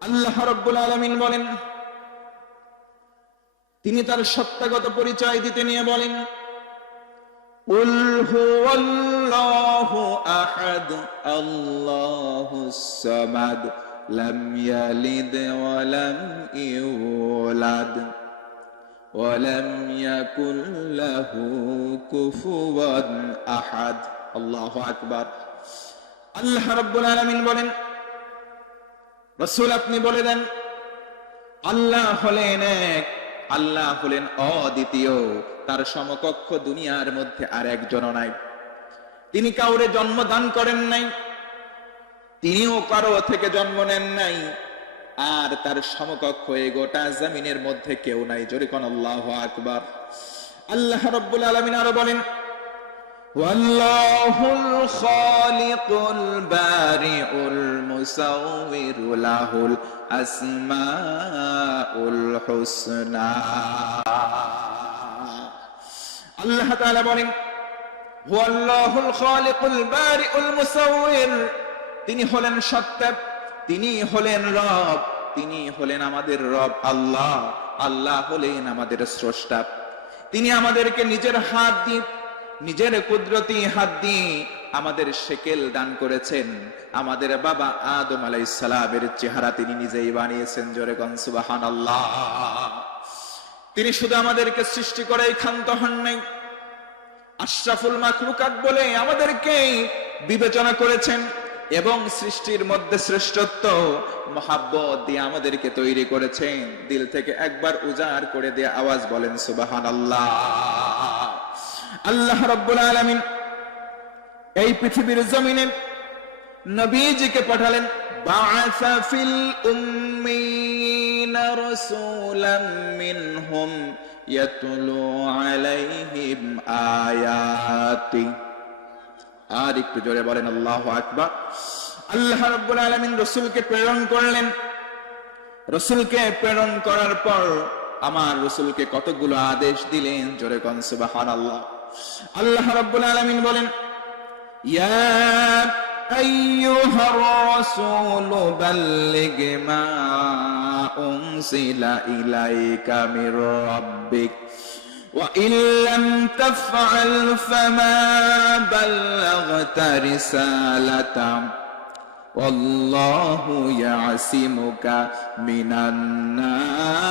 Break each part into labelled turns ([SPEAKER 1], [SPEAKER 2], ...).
[SPEAKER 1] আল্লাহ রব্বুল আলমিন বলেন, তিনি তার সত্তাগত পরিচয় দিতে নিয়ে বলেন আহাদ আল্লাহ রব্বুল আলমিন বলেন রসুল আপনি বলে দেন, আল্লাহ হলেন এক, আল্লাহ হলেন অদ্বিতীয়, তার সমকক্ষ দুনিয়ার মধ্যে আর একজন নাই। তিনি কাউরে জন্ম দান করেন নাই, তিনিও কারও থেকে জন্ম নেন নাই, আর তার সমকক্ষ এই গোটা জমিনের মধ্যে কেউ নাই। জোরে কোন আল্লাহ আকবার। আল্লাহ রব্বুল আলমিন আরও বলেন والله الخالق البارئ المصور له الأسماء الحسنى আল্লাহ তাআলা বলেন هو الله الخالق البارئ المصور তিনি হলেন সত্তা তিনি হলেন রব তিনি হলেন আমাদের রব আল্লাহ আল্লাহ হলেন আমাদের স্রষ্টা তিনি আমাদেরকে নিজের হাত দিয়ে নিজের কুদরতি হাত দিয়ে আমাদের শেকেল দান করেছেন। আমাদের বাবা আদম আলাইসালামের চেহারা তিনি নিজেই বানিয়েছেন, জোরে সুবাহান আল্লাহ তিনি শুধু আমাদেরকে সৃষ্টি করেই ক্ষান্ত হন নাই। আশরাফুল মাকলুকাত বলে আমাদেরকে বিবেচনা করেছেন এবং সৃষ্টির মধ্যে শ্রেষ্ঠত্ব, মহাব্বত দিয়ে আমাদেরকে তৈরি করেছেন। দিল থেকে একবার উজাড় করে দিয়ে আওয়াজ বলেন সুবাহান আল্লাহ আল্লাহ রব্বুল আলমিন এই পৃথিবীর জমিনে নবীজিকে পাঠালেন بعث في الأمين رسولا منهم يتلو عليهم آياته আর একটু জোরে বলেন আল্লাহ আকবার আল্লাহ রব্বুল আলমিন রসুলকে প্রেরণ করলেন রসুলকে প্রেরণ করার পর আমার রসুলকে কতগুলো আদেশ দিলেন জোরে কন সুবাহান আল্লাহ আল্লাহ রব্বুল আলমিন বলেন ইয়া أيها الرسول بلغ ما أنزل إليك من ربك وإن لم تفعل فما بلغت رسالته والله يعصمك من الناس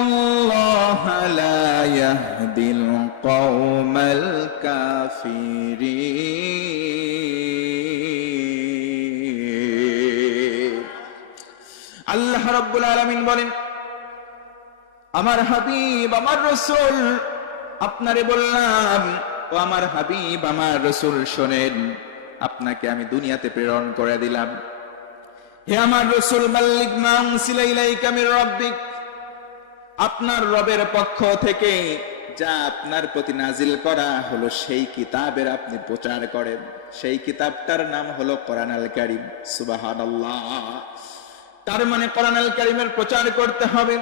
[SPEAKER 1] الله لا يهدي القوم الكافرين আল্লাহ রাব্বুল আলামিন বলেন আমার হাবিব আমার রসুল আপনারে বললাম ও আমার হাবিব আমার রসুল শোনেন আপনাকে আমি দুনিয়াতে প্রেরণ করে দিলাম হে আমার রসুল মাল্লিক মাং সিলাইলাই কামির রব্বিক আপনার রবের পক্ষ থেকে যা আপনার প্রতি নাজিল করা হলো, সেই কিতাবের আপনি প্রচার করেন। সেই কিতাবটার নাম হলো কোরআন আল কারিম। সুবাহান তার মানে কোরআন আল কারিমের প্রচার করতে হবে।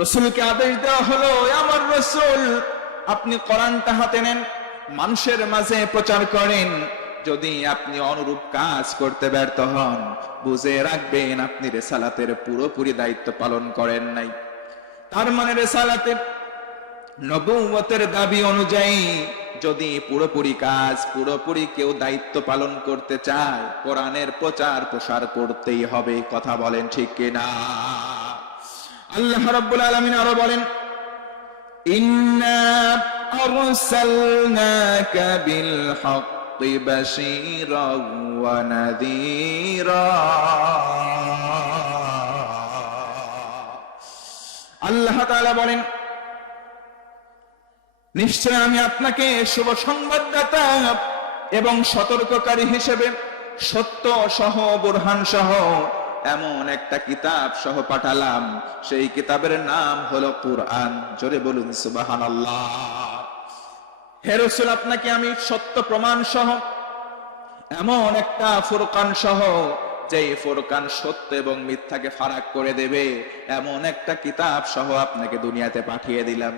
[SPEAKER 1] রসুলকে আদেশ দেওয়া হলো আমার রসুল, আপনি কোরআনটা হাতে নেন, মানুষের মাঝে প্রচার করেন। যদি আপনি অনুরূপ কাজ করতে ব্যর্থ হন, বুঝে রাখবেন আপনি রেসালাতের পুরোপুরি দায়িত্ব পালন করেন নাই। তার মানে রেসালাতের নবুয়তের দাবি অনুযায়ী যদি পুরোপুরি কাজ, পুরোপুরি কেউ দায়িত্ব পালন করতে চায়, কোরআনের প্রচার প্রসার করতেই হবে। কথা বলেন ঠিক কিনা আল্লাহ রাব্বুল আলামিন আরও বলেন, ইন্না আরসালনাকা বিল হাক্কি বাশীরাও ওয়া নাযীরা আল্লাহ বলেন, নিশ্চয় আমি আপনাকে শুভ সংবাদদাতা এবং সতর্ককারী হিসেবে সত্য সহ বুরহান সহ এমন একটা কিতাব সহ পাঠালাম। সেই কিতাবের নাম হলো কুরআন। জোরে বলুন সুবাহান হে রসুল, আপনাকে আমি সত্য প্রমাণ সহ এমন একটা ফুরকান সহ ফুরকান সত্য এবং মিথ্যাকে ফারাক করে দেবে, এমন একটা কিতাব সহ আপনাকে দুনিয়াতে পাঠিয়ে দিলাম।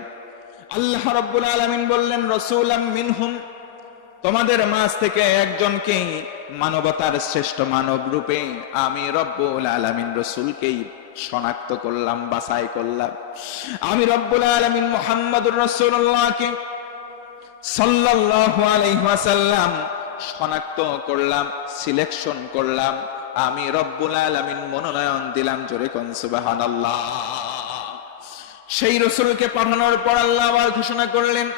[SPEAKER 1] আল্লাহ রাব্বুল আলামিন বললেন মিনহুম। তোমাদের মাঝ থেকে একজনকে মানবতার শ্রেষ্ঠ মানব রূপে আমি রব্বুল আলামিন রসুলকেই শনাক্ত করলাম, বাছাই করলাম। আমি রব্বুল আলামিন মুহাম্মদুর রাসূলুল্লাহকে সাল্লাল্লাহু আলাইহি ওয়াসাল্লাম শনাক্ত করলাম, সিলেকশন করলাম। আমি রব্বুল আলমিন মনোনয়ন দিলাম জোরে কনসুবাহান আল্লাহ সেই রসুলকে পাঠানোর পর আল্লাহ আবার ঘোষণা করলেন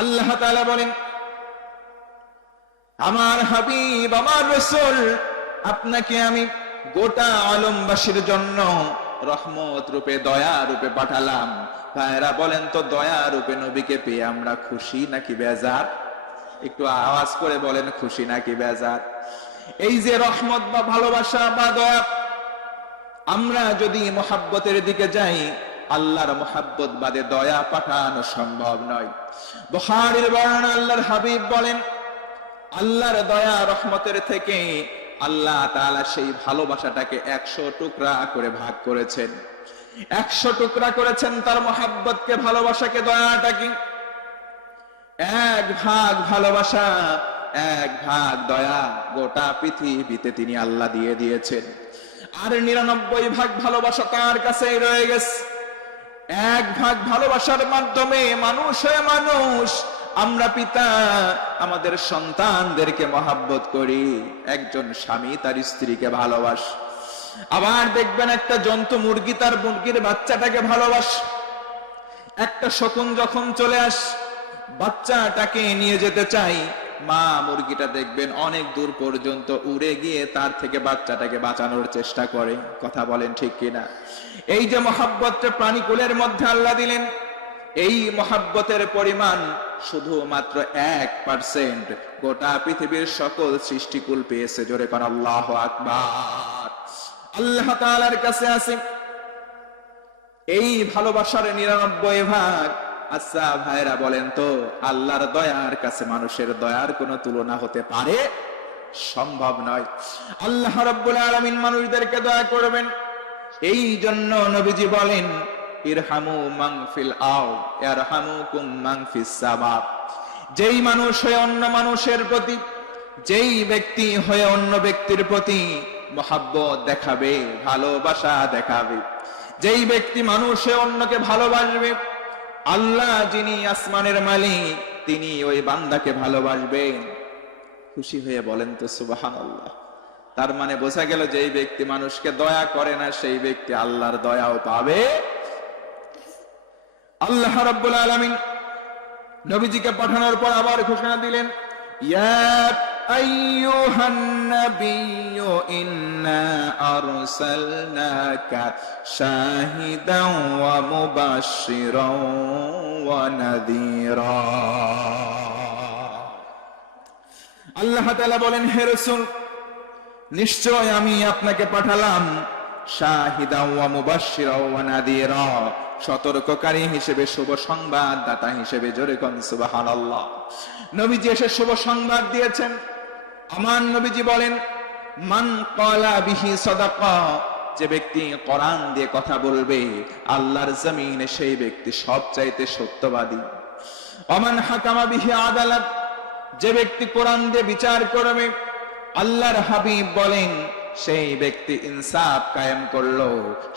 [SPEAKER 1] আল্লাহ তাআলা বলেন, আমার হাবিব, আমার রসুল আপনাকে আমি গোটা আলমবাসীর জন্য রহমত রূপে, দয়া রূপে পাঠালাম। ভাইরা বলেন তো, দয়া রূপে নবীকে পেয়ে আমরা খুশি নাকি বেজার? একটু আওয়াজ করে বলেন, খুশি নাকি বেজার? এই যে রহমত বা ভালোবাসা বা দয়া, আমরা যদি মোহাব্বতের দিকে যাই, আল্লাহর মোহাব্বত বাদে দয়া পাঠানো সম্ভব নয়। বহারির বর্ণনা আল্লাহর হাবিব বলেন, আল্লাহর দয়া রহমতের থেকে আল্লাহ তাআলা সেই ভালোবাসাটাকে একশো টুকরা করে ভাগ করেছেন। একশো টুকরা করেছেন তার মোহাব্বতকে, ভালোবাসাকে, দয়াটাকে। এক ভাগ ভালোবাসা, এক ভাগ দয়া গোটা পৃথিবীতে তিনি আল্লাহ দিয়ে দিয়েছেন। আর নিরানব্বই ভাগ ভালোবাসা তার কাছে রয়ে গেছে। এক ভাগ ভালোবাসার মাধ্যমে মানুষ হয়ে মানুষ আমরা পিতা, আমাদের সন্তানদেরকে মহাব্বত করি। একজন স্বামী তার স্ত্রীকে ভালোবাস। আবার দেখবেন একটা জন্তু মুরগি তার মুরগির বাচ্চাটাকে ভালোবাস। একটা শকুন যখন চলে আস, বাচ্চাটাকে নিয়ে যেতে চাই, মা মুরগিটা দেখবেন অনেক দূর পর্যন্ত উড়ে গিয়ে তার থেকে বাচ্চাটাকে বাঁচানোর চেষ্টা করে। কথা বলেন ঠিক কিনা? এই যে মহাব্বতটা প্রাণীকুলের মধ্যে আল্লাহ দিলেন, এই মহাব্বতের পরিমাণ শুধুমাত্র এক পার্সেন্ট গোটা পৃথিবীর সকল সৃষ্টিকুল পেয়েছে। জোরে কর আল্লাহ আকবার। আল্লাহ তাআলার কাছে আছে এই ভালোবাসার নিরানব্বই ভাগ। আচ্ছা ভাইরা বলেন তো, আল্লাহর দয়ার কাছে মানুষের দয়ার কোনো তুলনা হতে পারে? সম্ভব নয়। আল্লাহ রব্বুল আলামিন মানুষদেরকে দয়া করবেন। এই জন্য নবীজি বলেন ইরহামু মান ফিল আও ইয়ারহামুকুম মান ফিস সামা যেই মানুষ হয়ে অন্য মানুষের প্রতি, যেই ব্যক্তি হয়ে অন্য ব্যক্তির প্রতি দেখাবে, ভালোবাসা দেখাবে, যেই ব্যক্তি অন্যকে ভালোবাসবে, আল্লাহ যিনি আসমানের মালিক, তিনি ওই বান্দাকে ভালোবাসবেন। খুশি হয়ে বলেন তো সুবাহান আল্লাহ তার মানে বোঝা গেল যেই ব্যক্তি মানুষকে দয়া করে না, সেই ব্যক্তি আল্লাহর দয়াও পাবে। আল্লাহ রাব্বুল আলামিন নবীজিকে পাঠানোর পর আবার ঘোষণা দিলেন, ইয়া আইয়ুহান নাবিয়্যু ইন্না আরসালনাকা শাহিদান ওয়া মুবাশশিরান ওয়া নাযীরা আল্লাহ তাআলা বলেন, হে রাসূল, নিশ্চয় আমি আপনাকে পাঠালাম সতর্ককারী হিসেবে শুভ সংবাদ, দাতা হিসেবে জোরে কোন নবীজি এসে শুভ সংবাদ দিয়েছেন। আমার নবীজি বলেন, মান ক্বালা বিহি সাদাকা যে ব্যক্তি কোরআন দিয়ে কথা বলবে, আল্লাহর জমিনে সেই ব্যক্তি সবচাইতে সত্যবাদী। অমান হাকামা বিহি আদালত, যে ব্যক্তি কোরআন দিয়ে বিচার করবে, আল্লাহর হাবিব বলেন সেই ব্যক্তি ইনসাফ কায়েম করল,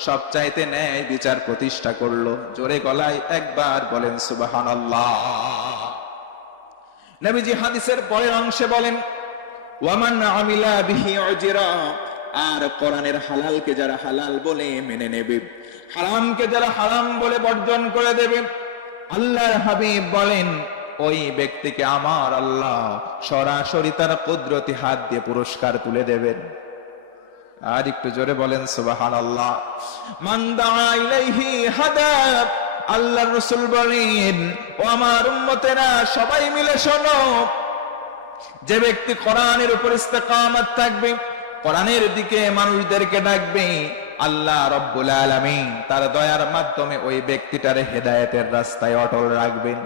[SPEAKER 1] সবচাইতে ন্যায় বিচার প্রতিষ্ঠা করল। জোরে গলায় একবার বলেন সুবাহান নবীজি হাদিসের পরের অংশে বলেন, ওয়ামান আমিলা বিহি আর কোরআনের হালালকে যারা হালাল বলে মেনে নেবে, হারামকে যারা হারাম বলে বর্জন করে দেবে, আল্লাহর হাবিব বলেন, ওই ব্যক্তিকে আমার আল্লাহ সরাসরি তার কুদরতি হাত দিয়ে পুরস্কার তুলে দেবেন। আর একটু জোরে বলেন সুবাহান আল্লাহ আল্লাহ রসুল বলেন, ও আমার উম্মতেরা, সবাই মিলে শোনো, যে ব্যক্তি কোরআনের উপর ইস্তেকামত থাকবে, কোরআনের দিকে মানুষদেরকে ডাকবে, আল্লাহ রব্বুল আলামিন, তার দয়ার মাধ্যমে ওই ব্যক্তিটার হেদায়েতের রাস্তায় অটল রাখবেন।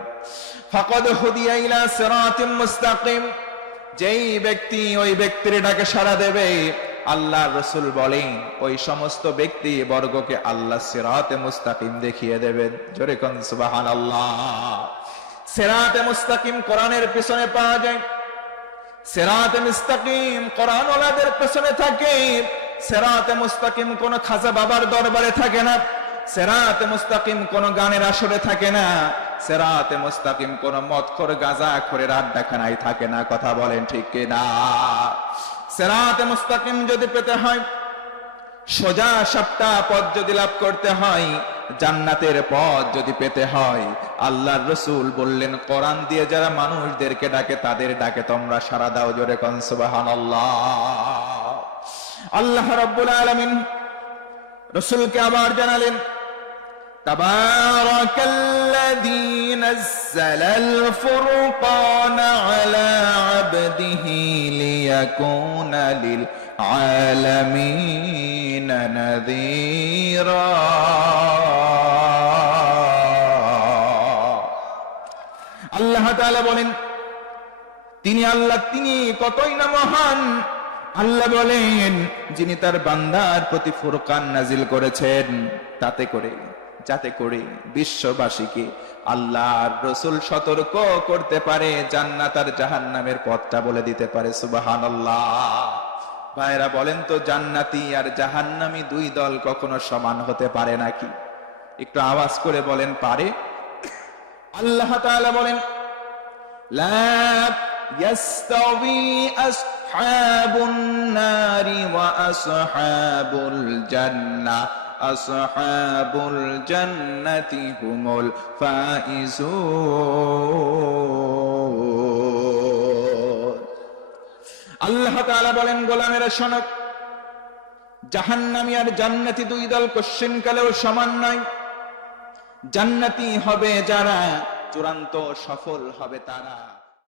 [SPEAKER 1] ফাকাদ হুদিয়া ইলা সিরাতিম মুস্তাকিম, যেই ব্যক্তি ওই ব্যক্তির ডাকে সাড়া দেবে আল্লাহ রসুল বলেন, ওই সমস্ত ব্যক্তি বর্গকে আল্লাহ সিরাতে মুস্তাকিম দেখিয়ে দেবেন। জোরে কোন, সুবহানাল্লাহ। সিরাতে মুস্তাকিম কোরআনের পিছনে পাওয়া যায় সেরাতে মুস্তাকিম কোরআন ওলাদের পেছনে থাকে। সেরাতে মুস্তাকিম কোন খাজা বাবার দরবারে থাকে না। সেরাতে মুস্তাকিম কোন গানের আসরে থাকে না। সেরাতে মুস্তাকিম কোন মদখর গাজা করে আড্ডাখানায় থাকে না। কথা বলেন ঠিক কিনা? সেরাতে মুস্তাকিম যদি পেতে হয়, সোজা সাপটা পথ যদি লাভ করতে হয়, জান্নাতের পথ যদি পেতে হয়, আল্লাহর রসুল বললেন, কোরআন দিয়ে যারা মানুষদেরকে ডাকে, তাদের ডাকে তোমরা সারা দাও জোরে কন, সুবহানাল্লাহ। আল্লাহ রাব্বুল আলামিন রসুলকে আবার জানালেন تبارك الذي نزل الفرقان على عبده ليكون للعالمين نذيرا আল্লাহ তাআলা বলেন তিনি আল্লাহ তিনি কতই না মহান আল্লাহ বলেন যিনি তার বান্দার প্রতি ফুরকান নাজিল করেছেন তাতে করে যাতে করে বিশ্ববাসীকে আল্লাহর রসুল সতর্ক করতে পারে, জান্নাত আর জাহান নামের পথটা বলে দিতে পারে সুবাহান ভাইরা বলেন তো, জান্নাতি আর জাহান জাহান্নামি দুই দল কখনো সমান হতে পারে নাকি? একটু আওয়াজ করে বলেন, পারে। আল্লাহ বলেন أصحاب النار وأصحاب الجنة أصحاب الجنة هم الفائزون আল্লাহ তাআলা বলেন গোলামেরা শোনো জাহান্নামী আর জান্নাতি দুই দল কোশ্চেন কালেও সমান নয় জান্নাতি হবে যারা চূড়ান্ত সফল হবে তারা